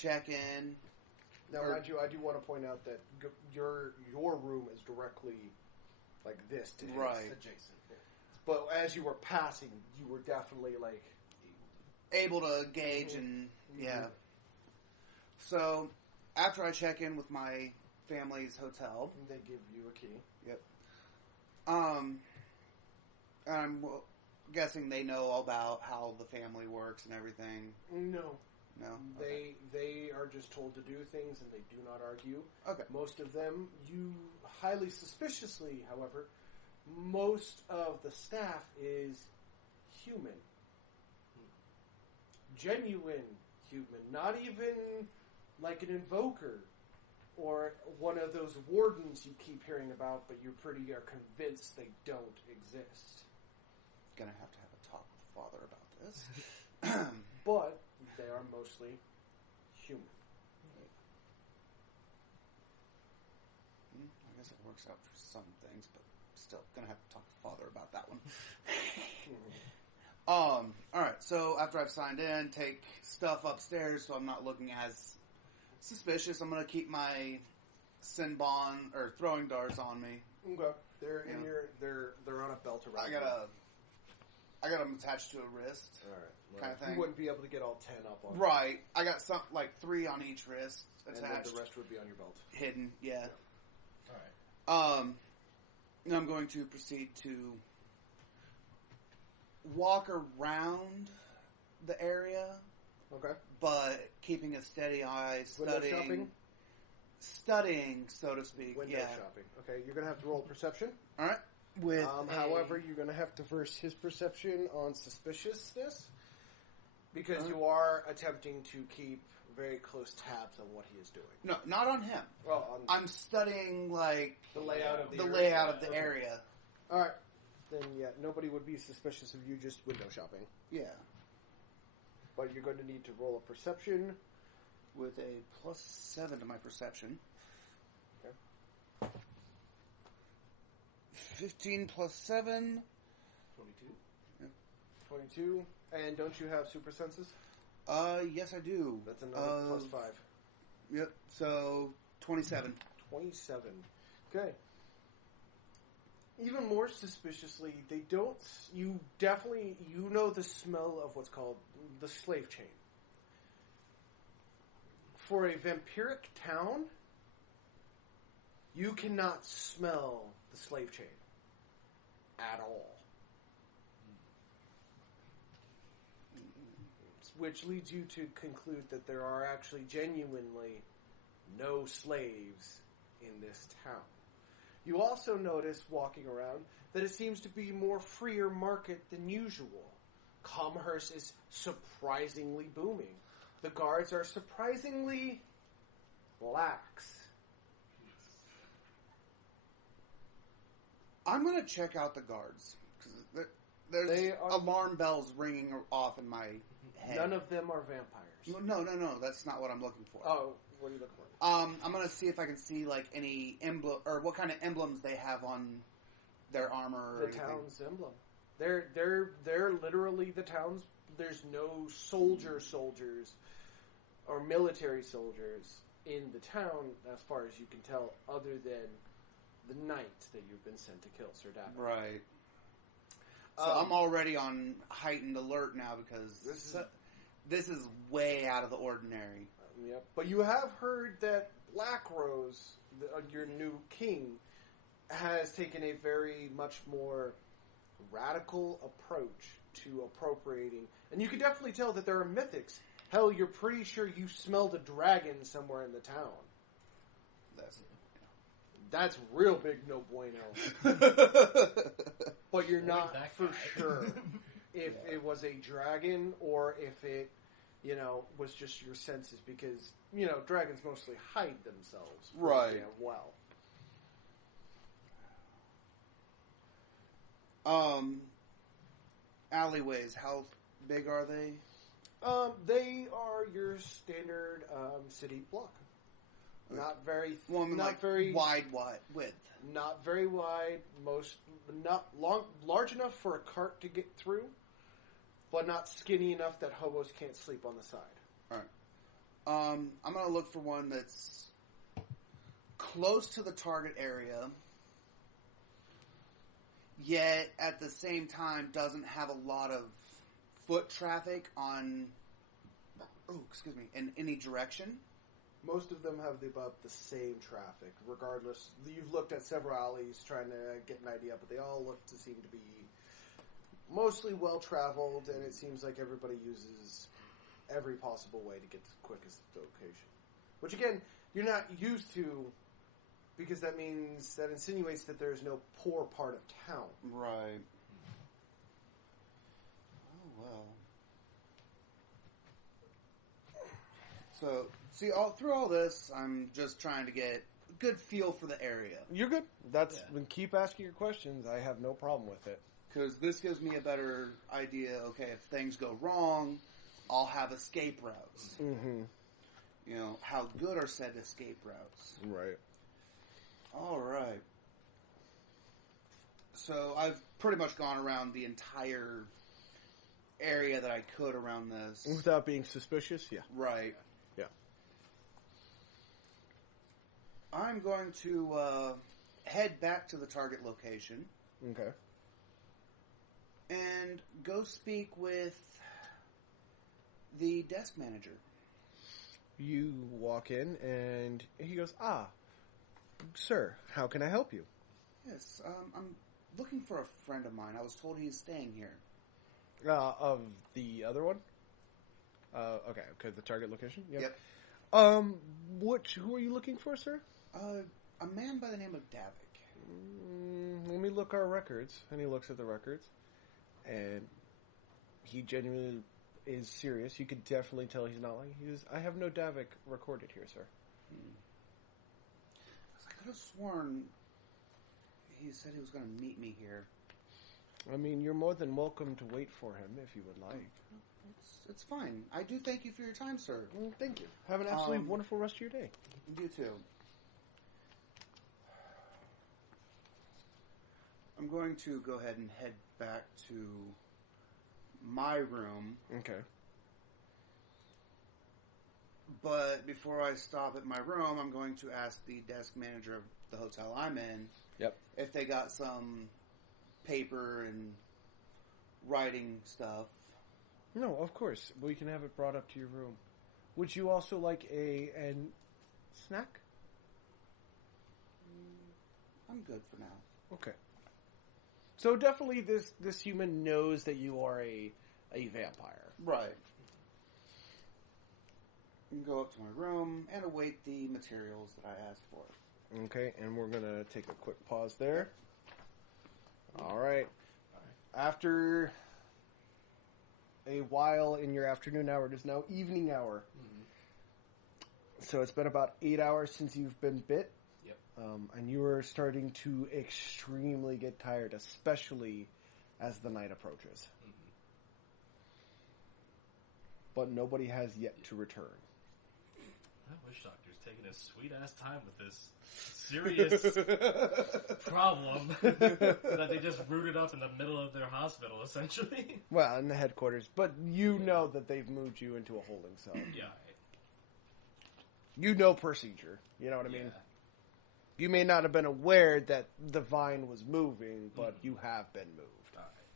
check in. Now, mind you, I do want to point out that your room is directly like this to his. Right. Adjacent. But as you were passing, you were definitely like able to gauge and yeah. So after I check in with my family's hotel, they give you a key. Yep. I'm guessing they know about how the family works and everything. No. Okay. They are just told to do things and they do not argue. Okay. Most of them, you highly suspiciously, however, most of the staff is human. Genuine human. Not even like an invoker or one of those wardens you keep hearing about, but you are convinced they don't exist. Gonna have to have a talk with Father about this. But they are mostly human. I guess it works out for some things, but still gonna have to talk to Father about that one. Alright, so after I've signed in, take stuff upstairs so I'm not looking as suspicious. I'm gonna keep my Sinbon or throwing darts on me. Okay. They're in they're on a belt around. I got them attached to a wrist. Alright. Kind of thing. You wouldn't be able to get all 10 up on Right. I got some like 3 on each wrist attached. And then the rest would be on your belt. Hidden, yeah. Alright. And I'm going to proceed to walk around the area. Okay. But keeping a steady eye, studying, so to speak. Window shopping. Okay, you're going to have to roll perception. All right. With however, you're going to have to verse his perception on suspiciousness because you are attempting to keep very close tabs on what he is doing. No, not on him. Well, I'm studying like the layout of the layout of the area. All right. Then nobody would be suspicious of you just window shopping. Yeah. But you're going to need to roll a perception with a +7 to my perception. Okay. 15 plus 7. 22. Yeah. 22. And don't you have super senses? Yes, I do. That's another +5. Yep. So 27. 27. Okay. Even more suspiciously, they don't. You know the smell of what's called the slave chain. For a vampiric town, you cannot smell the slave chain at all. Which leads you to conclude that there are actually genuinely no slaves in this town. You also notice, walking around, that it seems to be more freer market than usual. Commerce is surprisingly booming. The guards are surprisingly lax. I'm going to check out the guards. Because there's alarm bells ringing off in my head. None of them are vampires. No. That's not what I'm looking for. Oh, what are you looking for? I'm going to see if I can see like any emblem, or what kind of emblems they have on their armor or anything. Town's emblem. They're literally the town's. There's no soldiers or military soldiers in the town, as far as you can tell, other than the knight that you've been sent to kill Sir Dapper. Right. So I'm already on heightened alert now because this is way out of the ordinary. Yep. But you have heard that Black Rose, your new king, has taken a very much more radical approach to appropriating. And you can definitely tell that there are mythics. Hell, you're pretty sure you smelled a dragon somewhere in the town. That's real big no bueno. But you're not for sure if it was a dragon or if it, was just your senses, because, dragons mostly hide themselves. Right. Damn well. Alleyways, how big are they? They are your standard city block. Not very, very wide width. Not very wide. Large enough for a cart to get through, but not skinny enough that hobos can't sleep on the side. All I'm going to look for one that's close to the target area, yet at the same time doesn't have a lot of foot traffic in any direction. Most of them have about the same traffic, regardless. You've looked at several alleys trying to get an idea, but they all look to seem to be mostly well-traveled, and it seems like everybody uses every possible way to get to the quickest location. Which, again, you're not used to, because that insinuates that there's no poor part of town. Right. Oh, well. So, see, through all this, I'm just trying to get a good feel for the area. You're good. Keep asking your questions. I have no problem with it. Because this gives me a better idea, okay, if things go wrong, I'll have escape routes. Mm-hmm. You know, how good are said escape routes? Right. All right. So I've pretty much gone around the entire area that I could around this. Without being suspicious, yeah. Right. Yeah. I'm going to head back to the target location. Okay. And go speak with the desk manager. You walk in, and he goes, sir, how can I help you? Yes, I'm looking for a friend of mine. I was told he's staying here. Of the other one? Okay, the target location? Yep. Who are you looking for, sir? A man by the name of Davik. Let me look our records. And he looks at the records. And he genuinely is serious. You could definitely tell he's not lying. He says, I have no Davik recorded here, sir. I could have sworn he said he was going to meet me here. I mean, you're more than welcome to wait for him if you would like. It's fine. I do thank you for your time, sir. Well, thank you. Have an absolutely wonderful rest of your day. You too. I'm going to go ahead and head back to my room. Okay. But before I stop at my room, I'm going to ask the desk manager of the hotel I'm in if they got some paper and writing stuff. No, of course. We can have it brought up to your room. Would you also like a snack? I'm good for now. Okay. So definitely this human knows that you are a vampire. Right. I can go up to my room and await the materials that I asked for. Okay, and we're going to take a quick pause there. All right. After a while in your afternoon hour, it is now evening hour. Mm-hmm. So it's been about 8 hours since you've been bit. Yep. And you are starting to extremely get tired, especially as the night approaches. Mm-hmm. But nobody has yet to return. That witch doctor's taking a sweet-ass time with this serious problem that they just rooted up in the middle of their hospital, essentially. Well, in the headquarters. But you know that they've moved you into a holding cell. Yeah. You know procedure. You know what I mean? You may not have been aware that the vine was moving, but you have been moved. All right.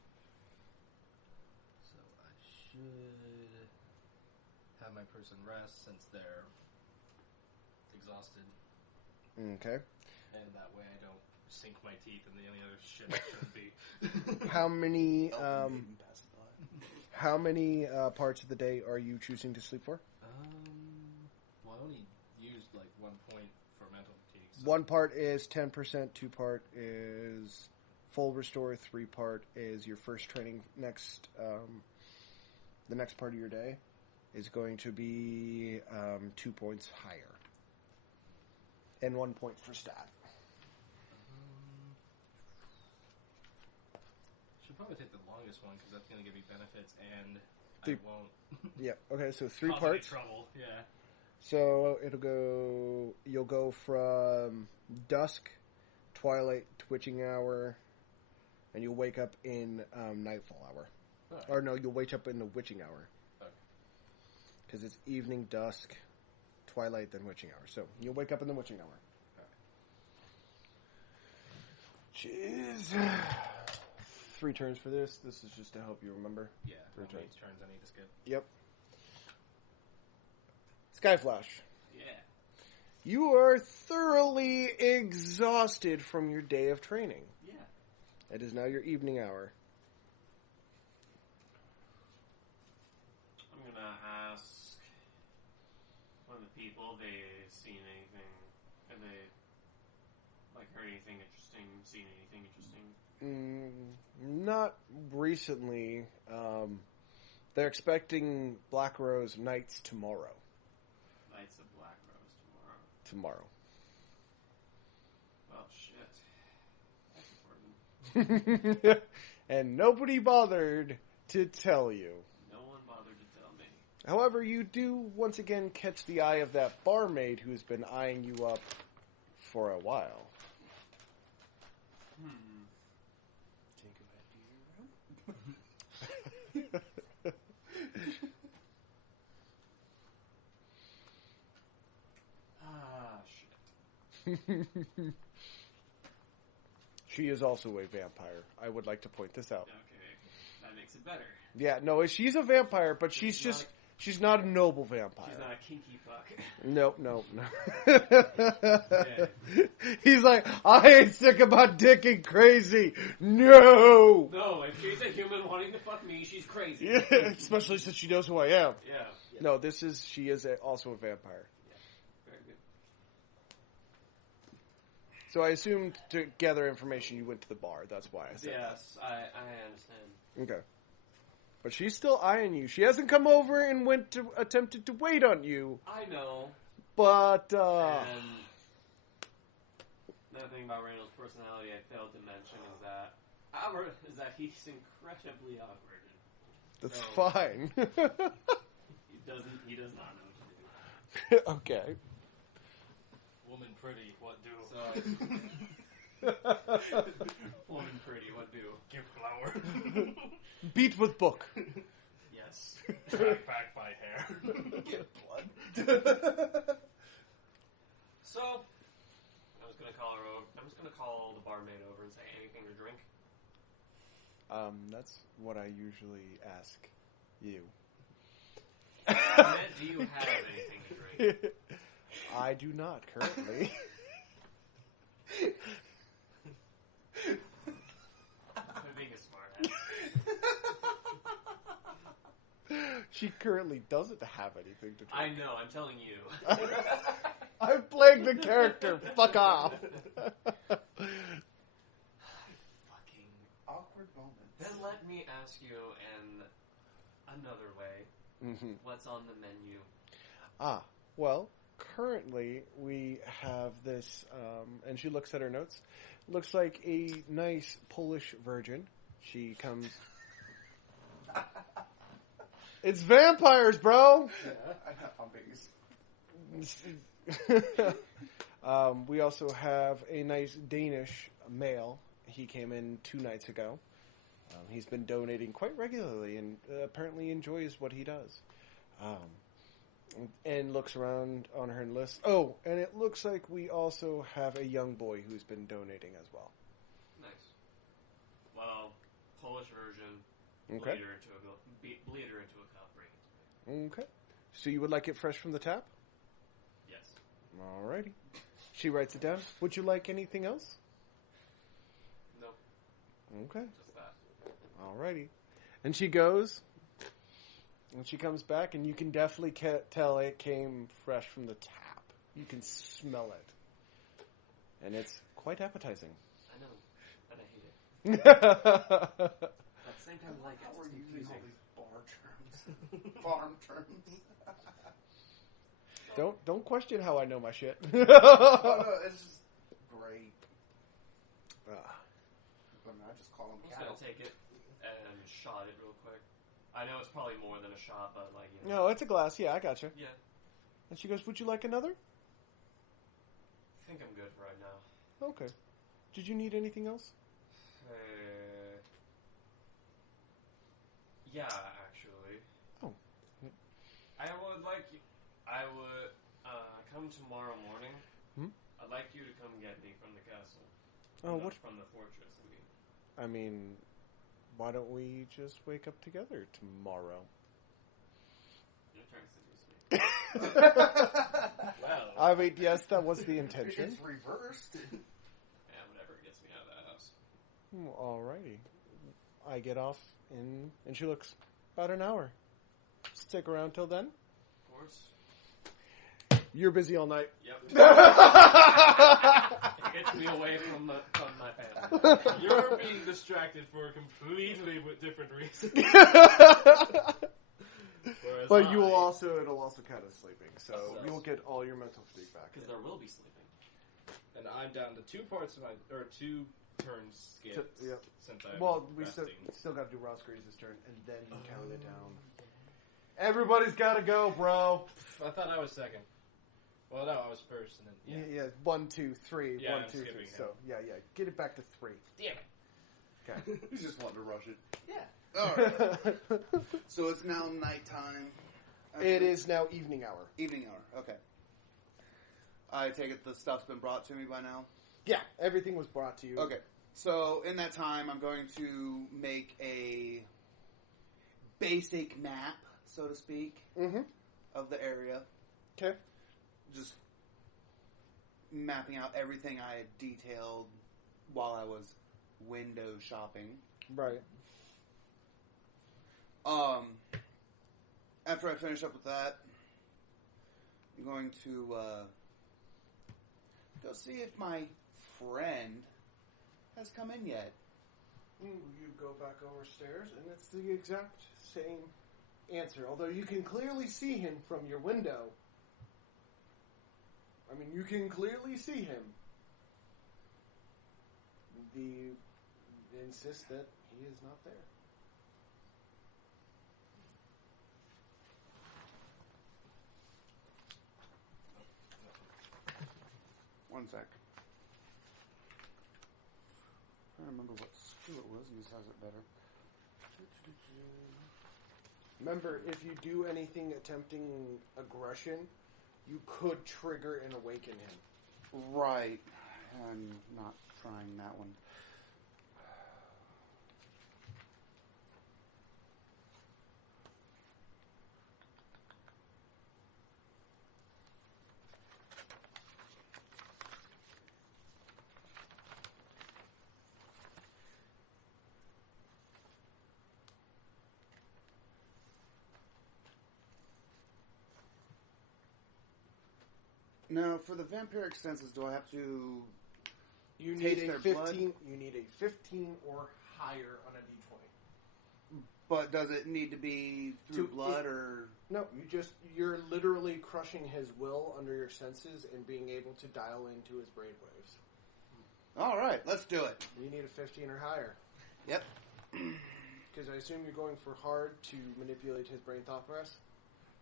So I should have my person rest since they're exhausted. Okay. And that way I don't sink my teeth in any other shit I shouldn't be. How many parts of the day are you choosing to sleep for? Well, I only used like 1 point for mental fatigue. So. 1 part is 10%, 2 part is full restore, 3 part is your first training. Next, the next part of your day is going to be 2 points higher. And 1 point for stat. Should probably take the longest one because that's going to give me benefits and I won't. Yeah. Okay. So 3 cause parts. any trouble. Yeah. So you'll go from dusk, twilight, twitching hour, and you'll wake up in nightfall hour. Right. Or no, you'll wake up in the witching hour. Okay. Because it's evening, dusk, twilight, then witching hour. So you'll wake up in the witching hour. Jeez. 3 turns for this. This is just to help you remember. Yeah, 3 turns. Turns I need to skip. Yep. Skyflash. Yeah. You are thoroughly exhausted from your day of training. Yeah. It is now your evening hour. I'm gonna ask one of the people if they've seen anything. Have they heard anything interesting? Seen anything interesting? Not recently. They're expecting Black Rose Knights tomorrow. Knights of Black Rose tomorrow. Well, shit. That's important. And nobody bothered to tell you. No one bothered to tell me. However, you do once again catch the eye of that barmaid who's been eyeing you up for a while. Take it back to your room. Shit. She is also a vampire. I would like to point this out. Okay, that makes it better. Yeah, no, she's a vampire, but she's not a noble vampire. She's not a kinky fuck. Nope. Yeah. He's like, I ain't sick about dick and crazy. No! No, if she's a human wanting to fuck me, she's crazy. Yeah, especially since she knows who I am. Yeah. No, she is also a vampire. Yeah. Very good. So I assumed to gather information you went to the bar. That's why I said Yes, I understand. that. Okay. But she's still eyeing you. She hasn't come over and attempted to wait on you. I know. But, And another thing about Randall's personality I failed to mention is that he's incredibly awkward. that's So, fine. He does not know what to do. Okay. Woman pretty, what do? So, woman pretty, what do? Give flower. Beat with book. Yes. Track back by hair. Get blood. So, I'm just gonna call the barmaid over and say, anything to drink? That's what I usually ask you. Do you have anything to drink? I do not currently. I'm being a smartass. She currently doesn't have anything to drink. I know, I'm telling you. I'm playing the character. Fuck off. Fucking Awkward moments. Then let me ask you in another way. Mm-hmm. What's on the menu? Well, currently we have this, and she looks at her notes. Looks like a nice Polish virgin. She comes... It's vampires, bro! We also have a nice Danish male. He came in 2 nights ago. He's been donating quite regularly and apparently enjoys what he does. And looks around on her list. Oh, and it looks like we also have a young boy who's been donating as well. Nice. Well, Polish version. Okay. Bleed her into a cup. Bring it to me. Okay. So you would like it fresh from the tap? Yes. Alrighty. She writes it down. Would you like anything else? No. Okay. Just that. Alrighty. And she goes, and she comes back, and you can definitely tell it came fresh from the tap. You can smell it. And it's quite appetizing. I know. And I hate it. At the same time, I like it. How are It's you using all confusing. these bar terms? Farm terms? Don't question how I know my shit. Oh, no, it's just great. I just call them I'm just cattle. gonna take it and shot it real quick. I know it's probably more than a shot, but No, it's a glass. Yeah, I gotcha. Yeah. And she goes, would you like another? I think I'm good for right now. Okay. Did you need anything else? Yeah, actually. Oh. I would come tomorrow morning, I'd like you to come get me from the castle. What? From the fortress, I mean, why don't we just wake up together tomorrow? You're trying to seduce me. Well, I mean, yes, that was the intention. It's reversed. Yeah, whatever gets me out of that house. Alrighty. I get off and she looks, about an hour. Stick around till then? Of course. You're busy all night. Yep. It gets me away from my family. you're being distracted for a completely different reason. But it'll also count as sleeping, so you'll get all your mental fatigue back. Because there will be sleeping. And I'm down to 2 turns skipped. Yep. Since I'm we resting. still got to do Ross Grace's turn, and then you count it down. Everybody's got to go, bro. I thought I was second. Well, no, I was first, and then Yeah, 1, 2, 3. Yeah, 1, I'm 2, 3. skipping So yeah, get it back to 3. damn it. Okay. He's just wanting to rush it. Yeah. Alright. So it's now nighttime. It is now evening hour. Evening hour, okay. I take it the stuff's been brought to me by now? Yeah, everything was brought to you. Okay. So in that time, I'm going to make a basic map, so to speak, of the area. Okay. Just mapping out everything I had detailed while I was window shopping. Right. After I finish up with that, I'm going to go see if my friend has come in yet. You go back over stairs, and it's the exact same answer. Although you can clearly see him from your window. I mean, you can clearly see him. They insist that he is not there. One sec. I don't remember what skill it was, and this has it better. Remember, if you do anything attempting aggression, you could trigger and awaken him. Right. I'm not trying that one. Now, for the vampiric senses, do I have to You taste need a their 15. blood? You need a 15 or higher on a d20. But does it need to be through blood or... No, you're literally crushing his will under your senses and being able to dial into his brainwaves. Alright, let's do it. You need a 15 or higher. Yep. Because I assume you're going for hard to manipulate his brain thought press?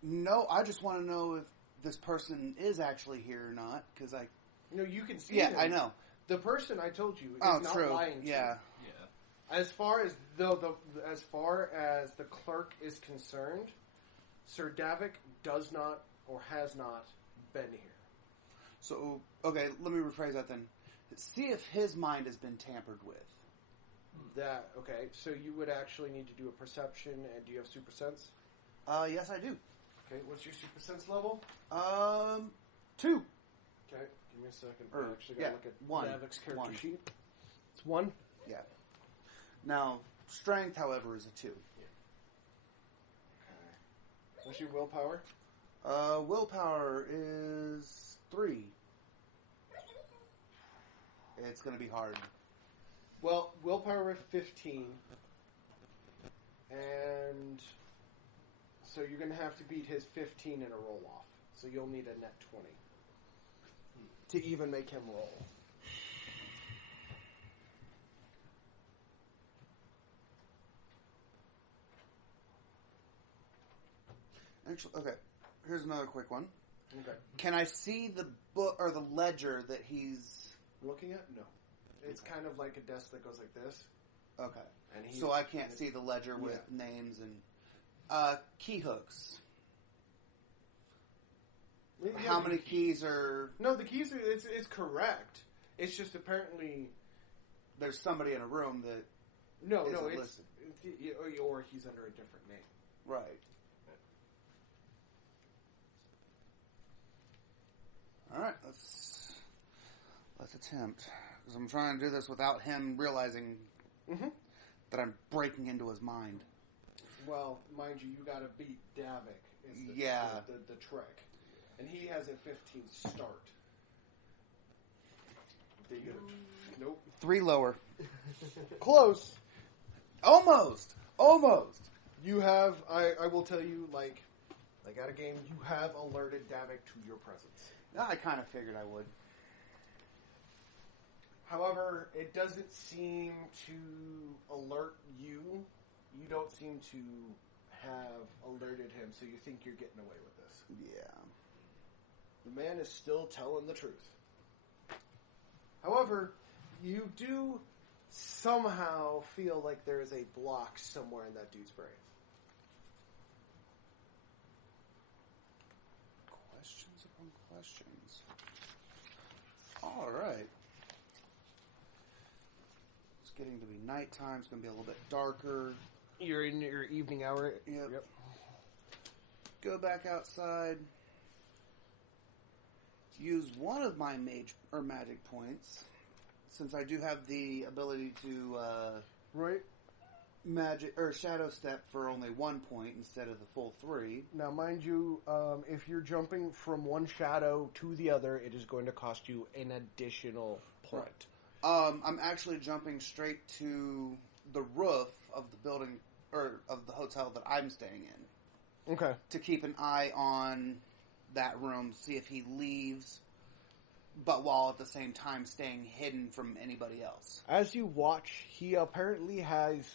No, I just want to know if this person is actually here or not, because I... No, you can see Yeah, him. I know. The person I told you is not true. lying to you. Yeah. As far as the clerk is concerned, Sir Davik does not or has not been here. So, okay, let me rephrase that then. See if his mind has been tampered with. Okay, so you would actually need to do a perception, and do you have super sense? Yes, I do. Okay, what's your super sense level? 2. Okay, give me a second. Or, I actually gotta look at 1. Davik's character 1. sheet. It's 1? Yeah. Now, strength, however, is a 2. Okay. What's your willpower? Willpower is 3. It's going to be hard. Well, willpower of 15, and so you're going to have to beat his 15 in a roll-off. So you'll need a net 20 to even make him roll. Actually, okay. Here's another quick one. Okay. Can I see the book or the ledger that he's Looking at? No. It's kind of like a desk that goes like this. okay? And So I can't see the ledger with names and key hooks. how many keys are... No, the keys, it's correct. It's just apparently... There's somebody in a room that it's listed. Or he's under a different name. Right. Alright, let's attempt. Because I'm trying to do this without him realizing that I'm breaking into his mind. Well, mind you, you gotta beat Davik. The trick. And he has a 15 start. Nope. 3 lower. Close. Almost. You have, I will tell you, like out of game, you have alerted Davik to your presence. I kind of figured I would. However, it doesn't seem to alert you. You don't seem to have alerted him, so you think you're getting away with this. Yeah. The man is still telling the truth. However, you do somehow feel like there is a block somewhere in that dude's brain. Questions upon questions. All right. It's getting to be nighttime. It's going to be a little bit darker. You're in your evening hour. Yep. Go back outside. Use one of my magic points, since I do have the ability to magic or shadow step for only 1 point instead of the full 3. Now, mind you, if you're jumping from one shadow to the other, it is going to cost you an additional point. Right. I'm actually jumping straight to the roof of the building or of the hotel that I'm staying in. Okay. To keep an eye on that room, see if he leaves, but while at the same time staying hidden from anybody else. As you watch, he apparently has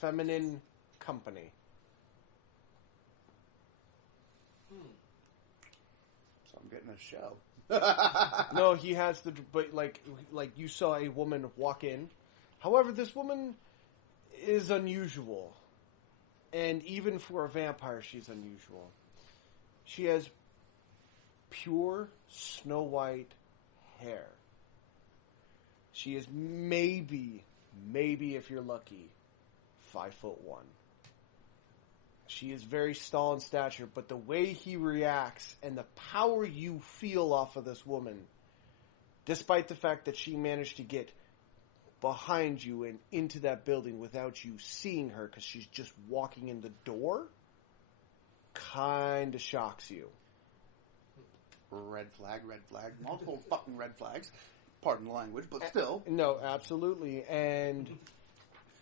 feminine company. So I'm getting a show. No, he has but like you saw a woman walk in. However, this woman is unusual. And even for a vampire, she's unusual. She has pure snow white hair. She is maybe if you're lucky, 5'1". She is very tall in stature, but the way he reacts and the power you feel off of this woman, despite the fact that she managed to get behind you and into that building without you seeing her because she's just walking in the door, kind of shocks you. Red flag. Multiple fucking red flags. Pardon the language, but still. No, absolutely. And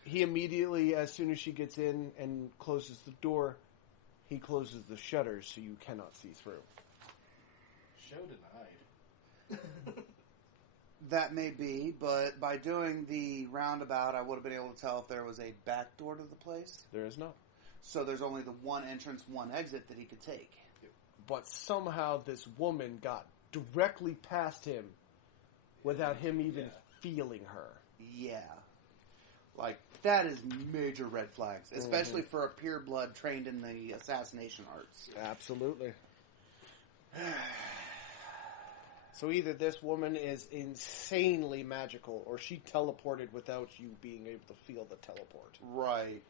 he immediately, as soon as she gets in and closes the door, he closes the shutters so you cannot see through. Show denied. That may be, but by doing the roundabout, I would have been able to tell if there was a back door to the place. There is not. So there's only the one entrance, one exit that he could take. But somehow this woman got directly past him without him even feeling her. Yeah. Like, that is major red flags, especially for a pureblood trained in the assassination arts. Absolutely. So either this woman is insanely magical, or she teleported without you being able to feel the teleport. Right.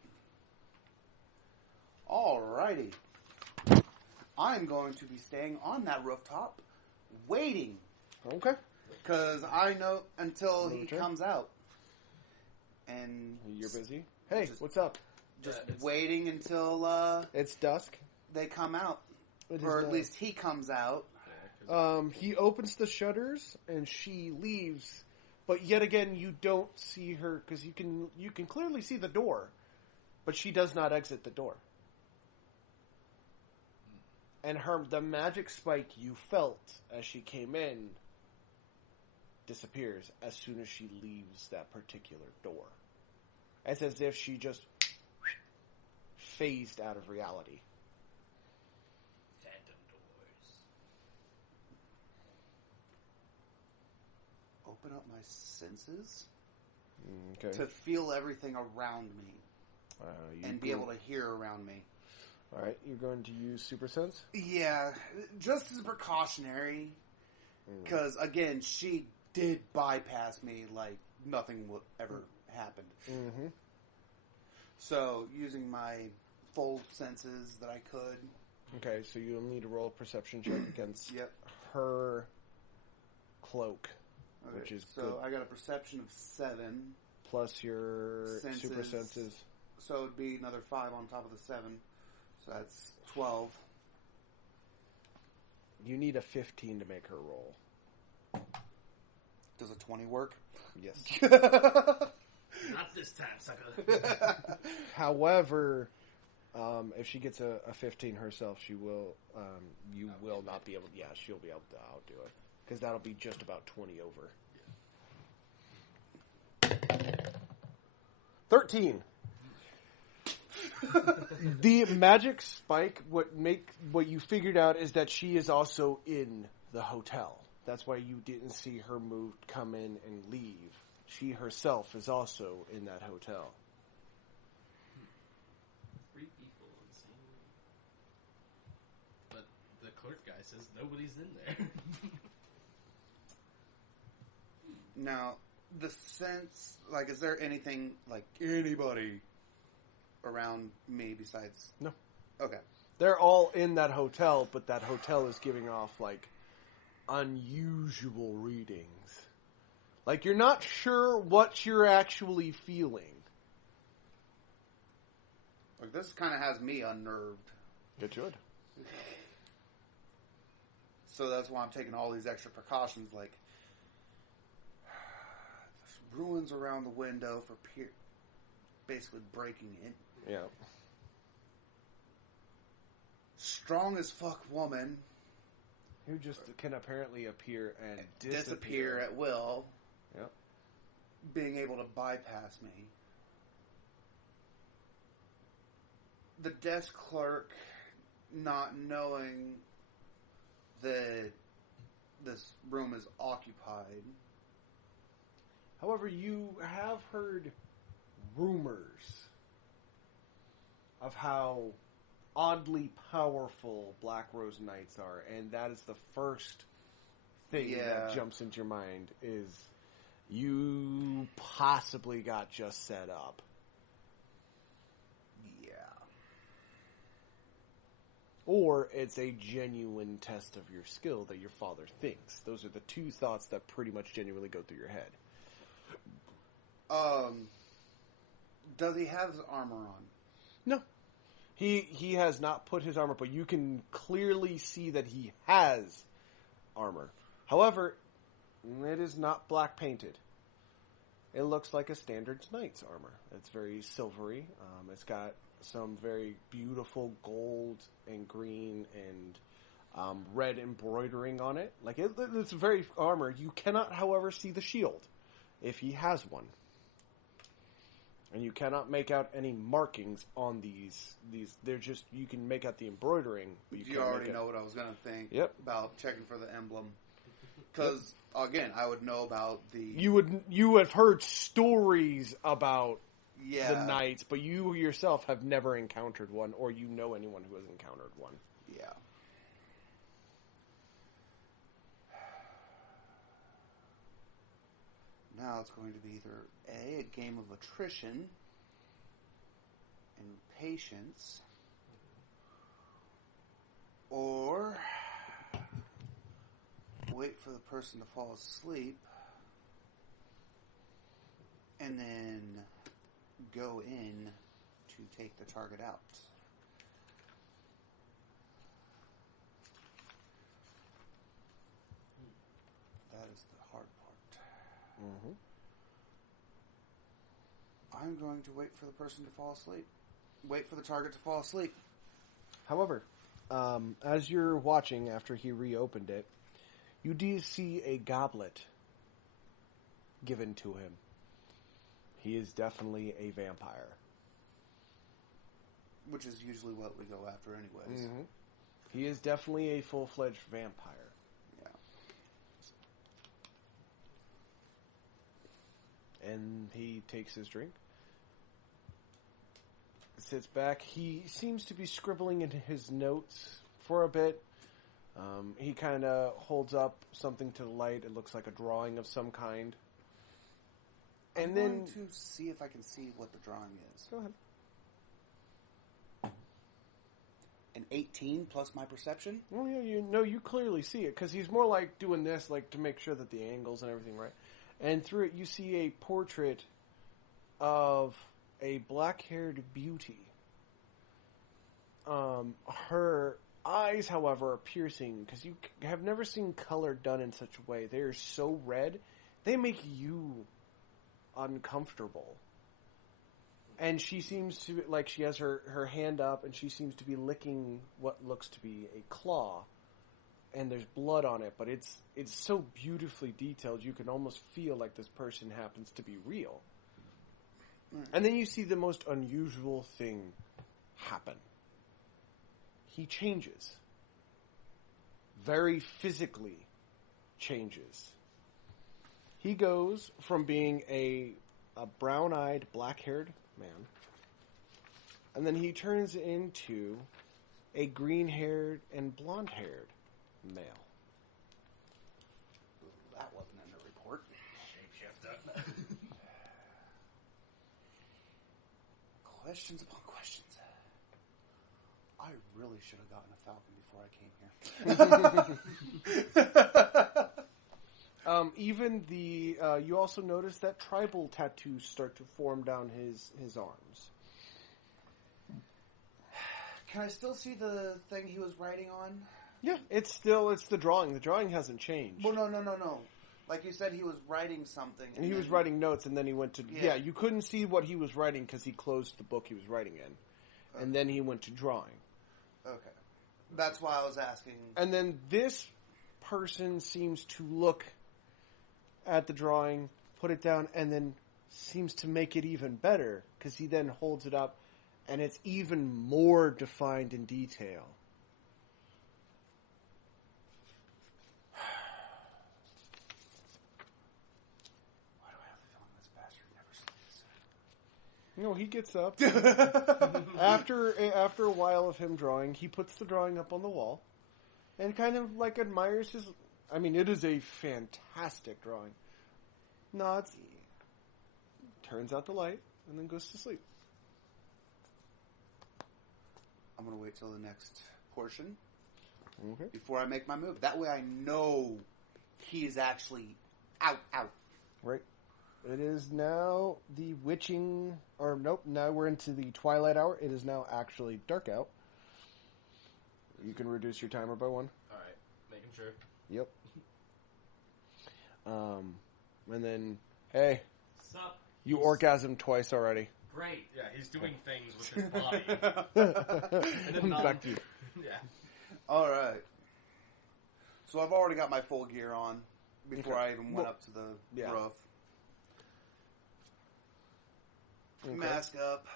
Alrighty. I'm going to be staying on that rooftop, waiting. Okay. Because I know until he comes out. And you're busy? Hey, what's up? Just waiting until it's dusk. They come out. Or at least he comes out. He opens the shutters and she leaves, but yet again you don't see her because you can clearly see the door, but she does not exit the door. And the magic spike you felt as she came in disappears as soon as she leaves that particular door. It's as if she just phased out of reality. Phantom doors. Open up my senses Okay. to feel everything around me and be able to hear around me. All right, you're going to use Super Sense? Yeah, just as a precautionary. Because, again, she did bypass me like nothing would ever happened. Mm-hmm. So, using my full senses that I could. Okay, so you'll need to roll a perception check against Yep. her cloak, Okay, which is so good. I got a perception of 7. Plus your Senses. super senses. So it would be another 5 on top of the 7. So that's 12. You need a 15 to make her roll. Does a 20 work? Yes. Not this time, sucker. However, if she gets a 15 herself, she will. You will not be able. Yeah, she'll be able to outdo it because that'll be just about 20 over. 13. The magic spike. What you figured out is that she is also in the hotel. That's why you didn't see her come in and leave. She herself is also in that hotel. 3 people in the same room. But the clerk guy says nobody's in there. Now, the sense, like, is there anything, like, anybody around me besides... No. Okay. They're all in that hotel, but that hotel is giving off, like, unusual readings. Like, you're not sure what you're actually feeling. Like, this kind of has me unnerved. It should. So that's why I'm taking all these extra precautions, like... ruins around the window for basically breaking in. Yeah. Strong as fuck woman. Who just can apparently appear and disappear at will. Yep. Being able to bypass me. The desk clerk not knowing that this room is occupied. However, you have heard rumors of how oddly powerful Black Rose Knights are, and that is the first thing that jumps into your mind is you possibly got just set up. Yeah. Or it's a genuine test of your skill that your father thinks. Those are the two thoughts that pretty much genuinely go through your head. Does he have his armor on? No. He has not put his armor, but you can clearly see that he has armor. However, it is not black painted. It looks like a standard knight's armor. It's very silvery. It's got some very beautiful gold and green and red embroidering on it. Like it's very armor. You cannot, however, see the shield if he has one. And you cannot make out any markings on these. They're just, you can make out the embroidering. But you already know what I was going to think about checking for the emblem. Because, again, I would know about the... You have heard stories about the knights, but you yourself have never encountered one, or you know anyone who has encountered one. Yeah. Now it's going to be either a game of attrition and patience, or wait for the person to fall asleep and then go in to take the target out. That is the hard part. Mm-hmm. I'm going to wait for the person to fall asleep. Wait for the target to fall asleep. However, as you're watching after he reopened it, you do see a goblet given to him. He is definitely a vampire. Which is usually what we go after anyways. Mm-hmm. He is definitely a full-fledged vampire. Yeah. And he takes his drink. sits back. He seems to be scribbling into his notes for a bit. He kind of holds up something to the light. It looks like a drawing of some kind. I'm going to see if I can see what the drawing is. Go ahead. An 18 plus my perception? Well, yeah, you clearly see it, because he's more like doing this, like, to make sure that the angles and everything right. And through it, you see a portrait of a black-haired beauty. Her eyes, however, are piercing, because you have never seen color done in such a way. They are so red, they make you uncomfortable. And she seems to, like, she has her hand up, and she seems to be licking what looks to be a claw. And there's blood on it, but it's so beautifully detailed, you can almost feel like this person happens to be real. And then you see the most unusual thing happen. He changes. Very physically changes. He goes from being a brown-eyed, black-haired man, and then he turns into a green-haired and blonde-haired male. That wasn't in the report. Shapeshifter. Questions upon questions. I really should have gotten a falcon before I came here. Even you also notice that tribal tattoos start to form down his arms. Can I still see the thing he was writing on? Yeah, it's the drawing. The drawing hasn't changed. Well, no. Like you said, he was writing something. And he was writing notes, and then he went to... Yeah, you couldn't see what he was writing because he closed the book he was writing in. Okay. And then he went to drawing. Okay. That's why I was asking. And then this person seems to look at the drawing, put it down, and then seems to make it even better, because he then holds it up, and it's even more defined in detail. Why do I have the feeling this bastard never sleeps? No, he gets up. After a while of him drawing, he puts the drawing up on the wall, and kind of like admires his... I mean, it is a fantastic drawing. Nods, turns out the light, and then goes to sleep. I'm going to wait till the next portion Okay. before I make my move. That way I know he's actually out. Right. It is now the witching... Or, nope, now we're into the twilight hour. It is now actually dark out. You can reduce your timer by 1. Alright, making sure. Yep. And then, hey, Sup? you orgasmed twice already. Great. Yeah, he's doing things with his body. And then Back to you. Yeah. Alright. So I've already got my full gear on before I even went up to the roof. Okay. Mask up.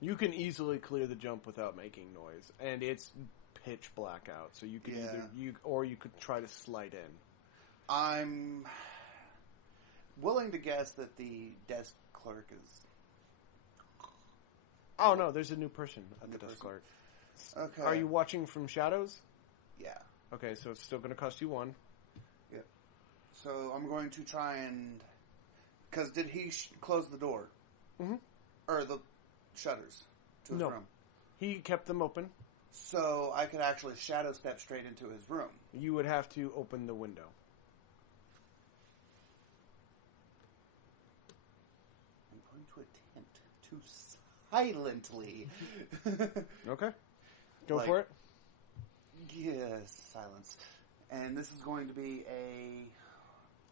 You can easily clear the jump without making noise, and it's pitch black out. So you could either you could try to slide in. I'm willing to guess that the desk clerk is. Oh no, there's a new person at the desk clerk. Okay. Are you watching from shadows? Yeah. Okay, so it's still going to cost you 1. Yep. So I'm going to try and. Because did he close the door? Mm-hmm. Or the shutters to his room? He kept them open. So I could actually shadow step straight into his room. You would have to open the window. I'm going to attempt to silently. Okay. Go for it. Yes, silence. And this is going to be a...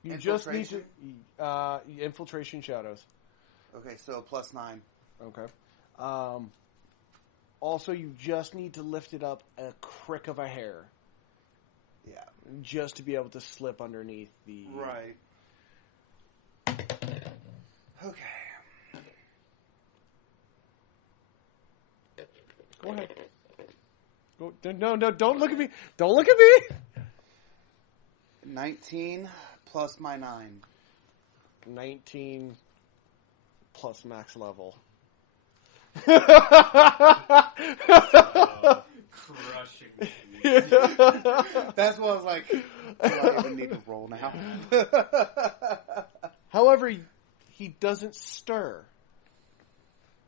You just need to... infiltration shadows. Okay, so +9. Okay. Also, you just need to lift it up a crick of a hair. Yeah. Just to be able to slip underneath the... Right. Okay. Go ahead. Go. No, don't look at me. Don't look at me. 19 plus my 9. 19 plus max level. Crushing. That's what I was like, do I even need to roll now? However, he doesn't stir.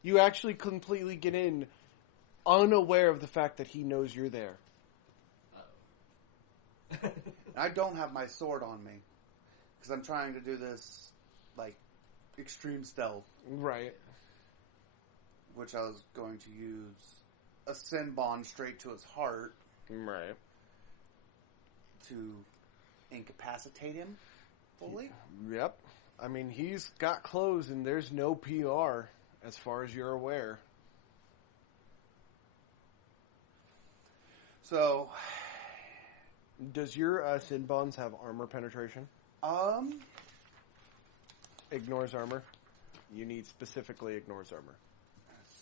You actually completely get in unaware of the fact that he knows you're there. I don't have my sword on me because I'm trying to do this, like, extreme stealth. Right. Which I was going to use a sin bond straight to his heart. Right. To incapacitate him fully. Yep. I mean, he's got clothes and there's no PR as far as you're aware. So, does your sin bonds have armor penetration? Ignores armor. You need specifically ignores armor.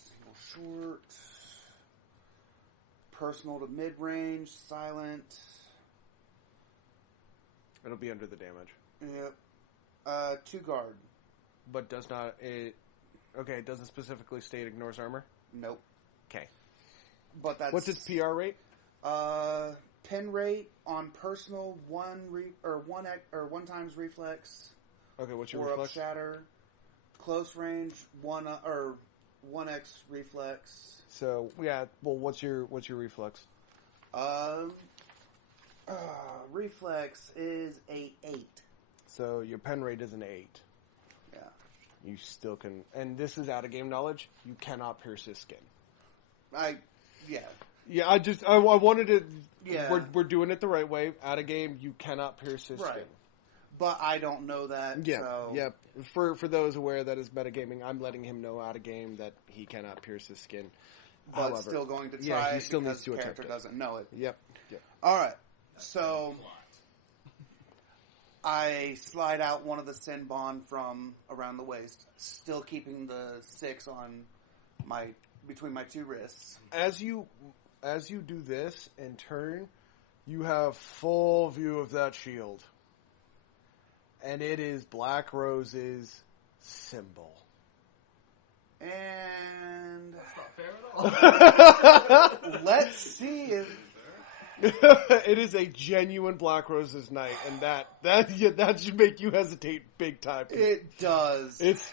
Single short, personal to mid range, silent. It'll be under the damage. Yep. 2 guard. But does not it? Okay, it doesn't specifically state ignores armor. Nope. Okay. But that's what's its PR rate? Pen rate on personal 1 times reflex. Okay, what's your or reflex? Up shatter. Close range 1x reflex. So yeah, well, what's your reflex? Reflex is a 8. So your pen rate is an 8. Yeah. You still can, and this is out of game knowledge. You cannot pierce his skin. Yeah, I wanted to. Yeah. We're doing it the right way. Out of game, you cannot pierce his skin. But I don't know that. Yeah, so. yeah. For those aware that is metagaming, I'm letting him know out of game that he cannot pierce his skin. But However, still going to try. Yeah, he still because needs to the attempt character it. doesn't know it. Yep. All right. So I slide out one of the sin bond from around the waist, still keeping the 6 on between my 2 wrists. As you do this and turn, you have full view of that shield. And it is Black Rose's symbol. And that's not fair at all. Let's see if it is a genuine Black Rose's night, and that should make you hesitate big time. it does. It's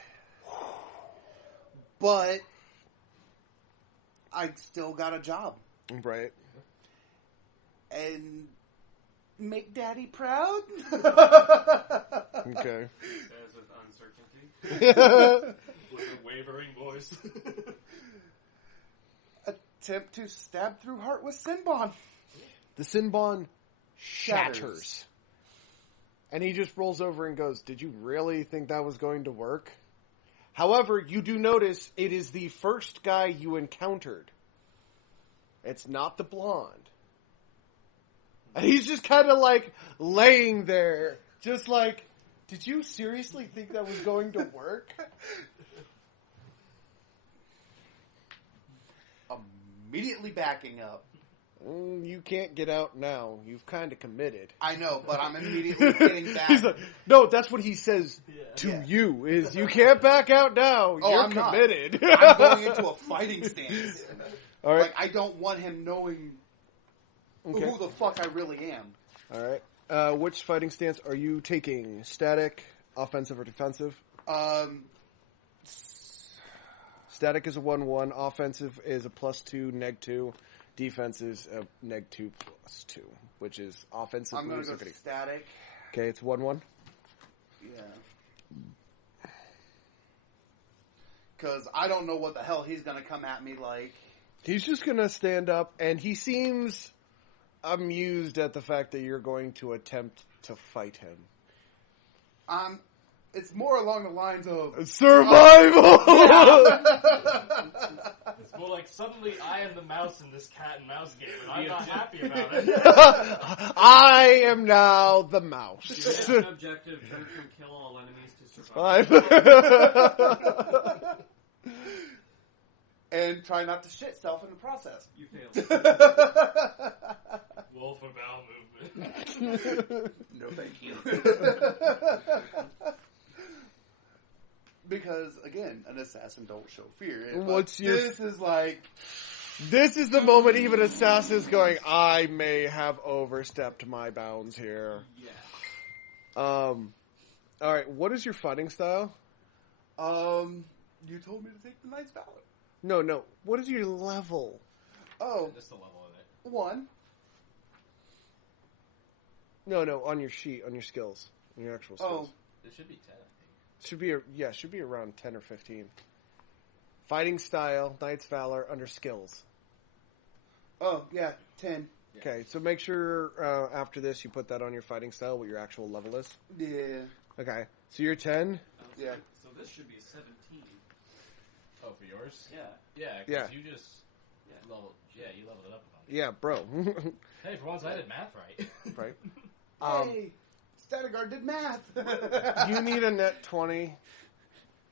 But I still got a job. right. And make Daddy proud. Okay. Says with uncertainty. With a wavering voice. Attempt to stab through heart with Sinbon. The Sinbon shatters. And he just rolls over and goes, "Did you really think that was going to work?" However, you do notice it is the first guy you encountered. It's not the blonde. And he's just kind of like laying there, just like, did you seriously think that was going to work? Immediately backing up. You can't get out now. You've kind of committed. I know, but I'm immediately getting back. He's like, no, that's what he says to you, is you can't back out now. You're I'm not. committed. I'm going into a fighting stance. All right. Like, I don't want him knowing who the fuck I really am. All right. Which fighting stance are you taking? Static, offensive, or defensive? Static is a 1/1. Offensive is a +2, -2. Defense is a -2 +2, which is offensive. I'm going to go static. Okay, it's 1/1. Yeah. Because I don't know what the hell he's going to come at me like. He's just going to stand up, and he seems amused at the fact that you're going to attempt to fight him. It's more along the lines of survival. It's more like suddenly I am the mouse in this cat and mouse game, and I'm not happy about it. I am now the mouse. An objective: try to kill all enemies to survive. and try not to shit self in the process. You failed. Wolf or bowel movement. No, thank you. Because, again, an assassin don't show fear. This is the moment even assassin's going, I may have overstepped my bounds here. Yeah. Alright, what is your fighting style? You told me to take the Knight's Valor. No. What is your level? Oh. Just the level of it. 1. No, on your sheet, on your skills. On your actual skills. Oh. It should be 10, I think. Should be around 10 or 15. Fighting style, Knight's Valor, under skills. Oh, yeah, 10. Okay, so make sure after this you put that on your fighting style, what your actual level is. Yeah. Okay, so you're 10? Yeah. So this should be 17. Oh, for yours? Yeah. Yeah, because you just leveled it up a bunch. Yeah, bro. Hey, for once I did math right. Right. Hey, Statagard did math. You need a net 20,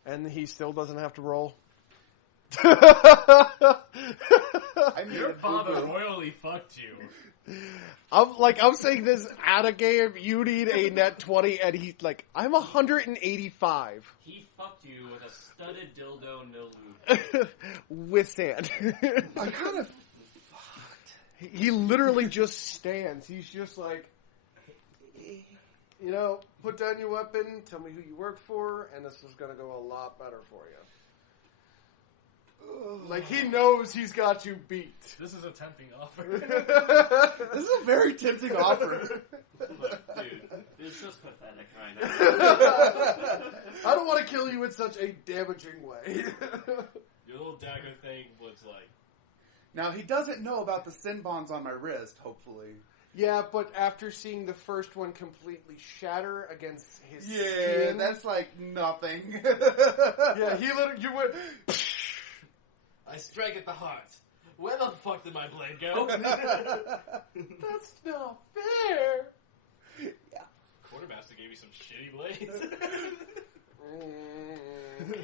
and he still doesn't have to roll. Your father royally fucked you. I'm saying this at a game, you need a net 20, and he's like, I'm 185. He fucked you with a studded dildo no lube. With sand. I kind of... He literally just stands. He's just like, put down your weapon, tell me who you work for, and this is going to go a lot better for you. Like, he knows he's got you beat. This is a tempting offer. This is a very tempting offer. Look, dude, it's just pathetic right now. I don't want to kill you in such a damaging way. Your little dagger thing looks like... Now, he doesn't know about the sin bonds on my wrist, hopefully. Yeah, but after seeing the first one completely shatter against his skin... Yeah, that's like nothing. Yeah, he literally... You went... I strike at the heart. Where the fuck did my blade go? That's not fair. Yeah. Quartermaster gave you some shitty blades.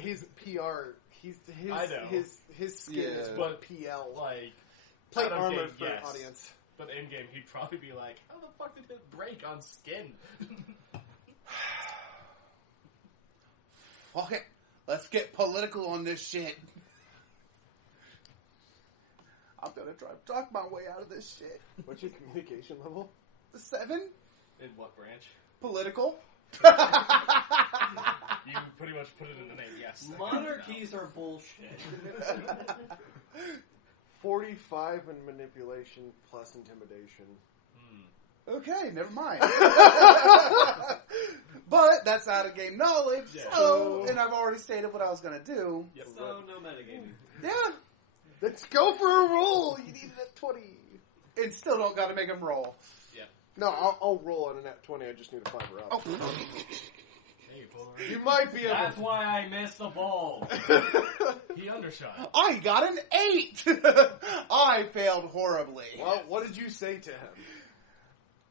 His PR. I know. His skin is but PL. Like, plate armor game, for the audience. But in game, he'd probably be like, "How the fuck did it break on skin?" Fuck it. Let's get political on this shit. I'm gonna try to talk my way out of this shit. What's your communication level? 7? In what branch? Political. You pretty much put it in the name, yes. Monarchies are bullshit. 45 in manipulation plus intimidation. Okay, never mind. But that's out of game knowledge, and I've already stated what I was gonna do. Yep. So, no metagaming. Yeah. Let's go for a roll. You need a net 20. And still don't gotta make him roll. Yeah. No, I'll roll on a net 20. I just need a 5 or up. Oh. You might be able That's why I missed the ball. He undershot. I got an 8! I failed horribly. Well, what did you say to him?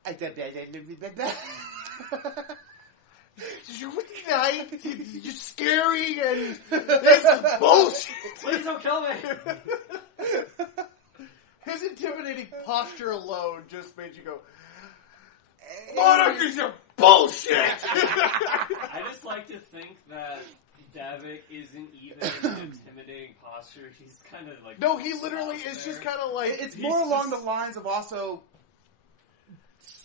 I said, you're scary and it's bullshit. Please don't kill me. His intimidating posture alone just made you go, monarchies are bullshit! I just like to think that Davik isn't even an intimidating posture. He's kind of like... No, he literally is just kind of like... It's more along the lines of also...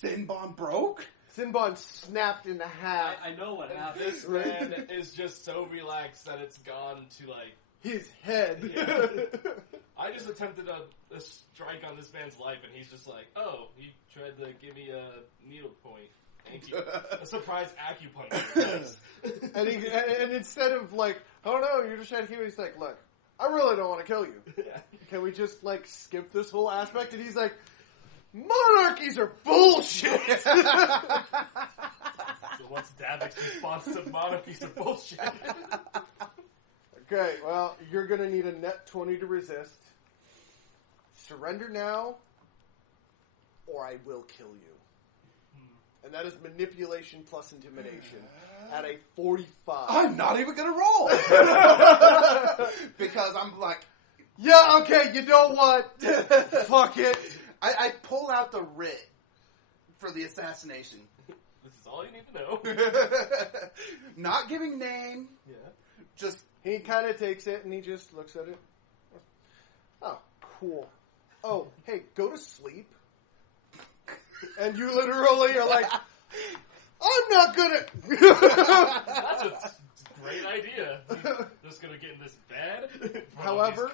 Sinbon broke? Sinbon snapped in half. I know what happened. This man is just so relaxed that it's gone to, like... His head. Yeah. I just attempted a strike on this man's life, and he's just like, oh, he tried to give me a needle point. Thank you. A surprise acupuncture. and instead of like, oh no, you're just trying to kill me, he's like, look, I really don't want to kill you. Yeah. Can we just like skip this whole aspect? And he's like, monarchies are bullshit! So what's Davik's response to monarchies are bullshit? Okay, well, you're going to need a net 20 to resist. Surrender now, or I will kill you. And that is manipulation plus intimidation at a 45. I'm not even going to roll. Because I'm like... Yeah, okay, you know what? Fuck it. I pull out the writ for the assassination. This is all you need to know. Not giving name. Yeah. Just He kind of takes it and he just looks at it. Oh, cool. Oh, hey, go to sleep. And you literally are like, I'm not gonna. That's a great idea. Just gonna get in this bed. However,